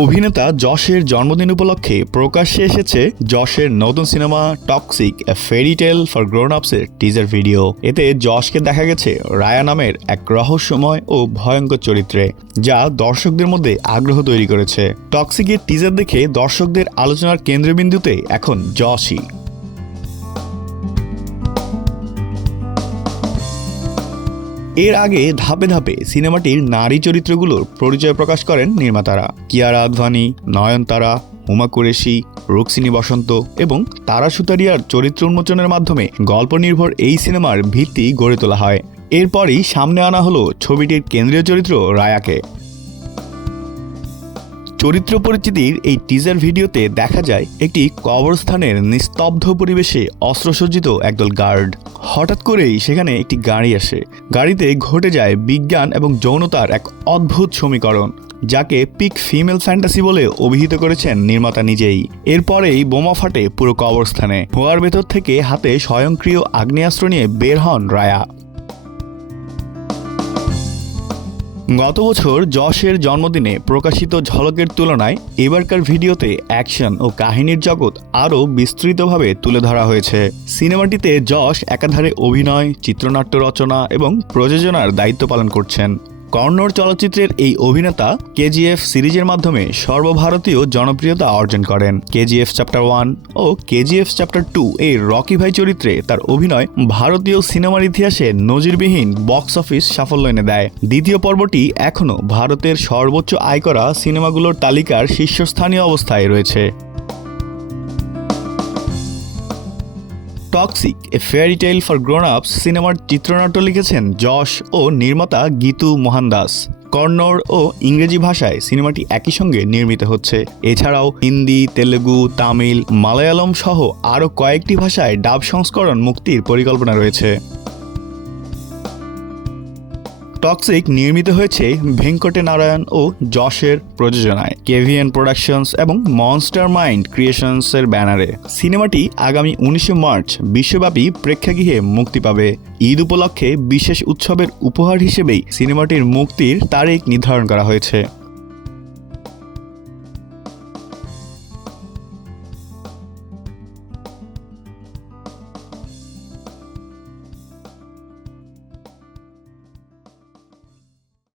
অভিনেতা যশের জন্মদিন উপলক্ষে প্রকাশ্যে এসেছে যশের নতুন cinema Toxic a fairy tale for grown আপসের টিজার ভিডিও। এতে যশকে দেখা গেছে রায়া নামের এক রহস্যময় ও ভয়ঙ্কর চরিত্রে, যা দর্শকদের মধ্যে আগ্রহ তৈরি করেছে। টক্সিকের টিজার দেখে দর্শকদের আলোচনার কেন্দ্রবিন্দুতে এখন যশই। এর আগে ধাপে ধাপে সিনেমাটির নারী চরিত্রগুলোর পরিচয় প্রকাশ করেন নির্মাতারা। কিয়ারা আদভানি, নয়নতারা, হুমা কুরেশি, রুক্মিণী বসন্ত এবং তারা সুতারিয়ার চরিত্র উন্মোচনের মাধ্যমে গল্প নির্ভর এই সিনেমার ভিত্তি গড়ে তোলা হয়। এরপরই সামনে আনা হলো ছবিটির কেন্দ্রীয় চরিত্র রায়াকে। চরিত্র পরিচিতির এই টিজার ভিডিওতে দেখা যায় একটি কবরস্থানের নিস্তব্ধ পরিবেশে অস্ত্রসজ্জিত একদল গার্ড। হঠাৎ করেই সেখানে একটি গাড়ি আসে। গাড়িতে ঘটে যায় বিজ্ঞান এবং যৌনতার এক অদ্ভুত সমীকরণ, যাকে পিক ফিমেল ফ্যান্টাসি বলে অভিহিত করেছেন নির্মাতা নিজেই। এরপরেই বোমা ফাটে পুরো কবরস্থানে। ধোঁয়ার ভেতর থেকে হাতে স্বয়ংক্রিয় আগ্নেয়াস্ত্র নিয়ে বের হন রায়া। গত বছর যশের জন্মদিনে প্রকাশিত ঝলকের তুলনায় এবারকার ভিডিওতে অ্যাকশন ও কাহিনীর জগৎ আরও বিস্তৃতভাবে তুলে ধরা হয়েছে। সিনেমাটিতে যশ একাধারে অভিনয়, চিত্রনাট্য রচনা এবং প্রযোজনার দায়িত্ব পালন করছেন। কন্নড় চলচ্চিত্রের এই অভিনেতা কেজিএফ সিরিজের মাধ্যমে সর্বভারতীয় জনপ্রিয়তা অর্জন করেন। কেজিএফ চ্যাপ্টার 1 ও কেজিএফ চ্যাপ্টার 2 এই রকি ভাই চরিত্রে তার অভিনয় ভারতীয় সিনেমার ইতিহাসে নজিরবিহীন বক্স অফিস সাফল্য এনে দেয়। দ্বিতীয় পর্বটি এখনও ভারতের সর্বোচ্চ আয় করা সিনেমাগুলোর তালিকার শীর্ষস্থানীয় অবস্থায় রয়েছে। Toxic A fairy tale for grown আপস সিনেমার চিত্রনাট্য লিখেছেন যশ ও নির্মাতা গীতু মোহনদাস। কন্নড় ও ইংরেজি ভাষায় সিনেমাটি একই সঙ্গে নির্মিত হচ্ছে। এছাড়াও হিন্দি, তেলেগু, তামিল, মালায়ালম সহ আরও কয়েকটি ভাষায় ডাব সংস্করণ মুক্তির পরিকল্পনা রয়েছে। টক্সিক নির্মিত হয়েছে ভেঙ্কটে নারায়ণ ও যশের প্রযোজনায়, কেভিএন প্রোডাকশনস এবং মনস্টার মাইন্ড ক্রিয়েশনসের ব্যানারে। সিনেমাটি আগামী 19 মার্চ বিশ্বব্যাপী প্রেক্ষাগৃহে মুক্তি পাবে। ঈদ উপলক্ষে বিশেষ উৎসবের উপহার হিসেবেই সিনেমাটির মুক্তির তারিখ নির্ধারণ করা হয়েছে।